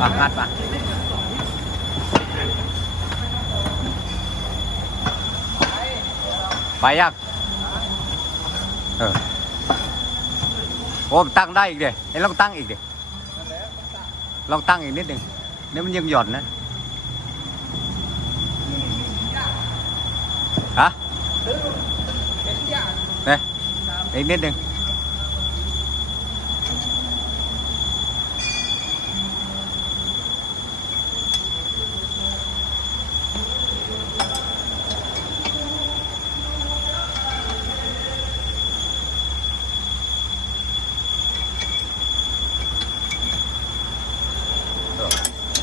อะงัดมาไปยังเออโอ้มตั้งได้อีกเดี๋ยเห็นลองตั้งอีกเดี๋ยลองตั้งอีกนิดหนึ่งนี่มันยังหย่อนนะฮะเนี่ยอีกนิดหนึ่ง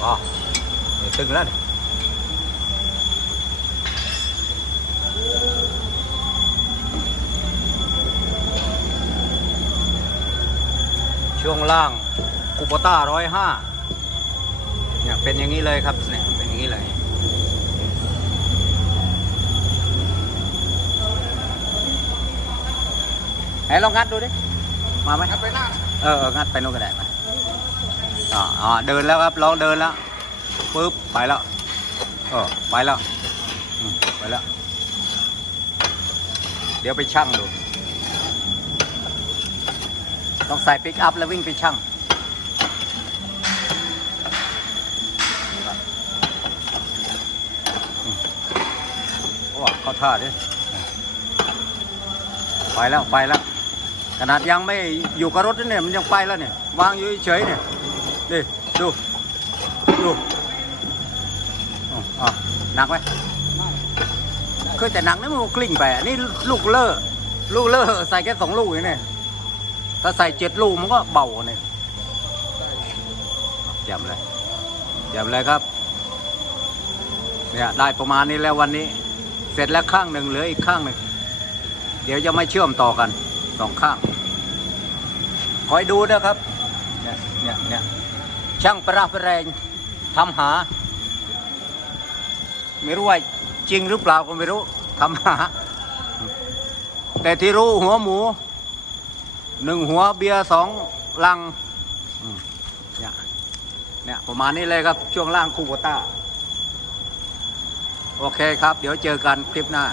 อ๋อนี่ตึงแล้วนี่ช่วงล่างคูปต้าร้อยห้าเนี่ยเป็นอย่างนี้เลยครับเนี่ยเป็นอย่างนี้เลยไหนลองงัดดูดิ มาไหมไปหน้าเออเออ งัดไปโน่นก็ได้มา อ๋ออ๋อเดินแล้วครับลองเดินแล้วปึ๊บไปแล้วเออไปแล้วไปแล้ว เดี๋ยวไปชั่งดูต้องใส่ปิกอัพแล้ววิ่งไปชั่งอืมโอ้เข้าท่าดิไปแล้วไปแล้วขนาดยังไม่อยู่กับรถเนี่ยมันยังไปแล้วเนี่ยวางอยู่เฉยเนี่ย ดิดูดูอ๋อหนักไหมเคือแต่หนักนี่มันกลิ้งไปอะนี่ลูกเลอะลูกเลอะใส่แค่สองลูกเองนี่ถ้าใส่เจ็ดลูกมันก็เบาเนี่ยแจำเลยแจำเลยครับ เนี่ยได้ประมาณนี้แล้ววันนี้ เสร็จแล้วข้างหนึ่งเหลืออีกข้างหนึ่งเดี๋ยวจะไม่เชื่อมต่อกันสองข้าง คอยดูนะครับ เนี่ยเนี่ยเนี่ย ช่างประประแรงทำหา ไม่รู้ว่าจริงหรือเปล่าก็ไม่รู้ทำหา แต่ที่รู้หัวหมูหนึ่งหัวเบียร์สองลังเนี่ยเนี่ยประมาณนี้เลยครับ ช่วงล่างคูโบต้า โอเคครับ เดี๋ยวเจอกันคลิปหน้า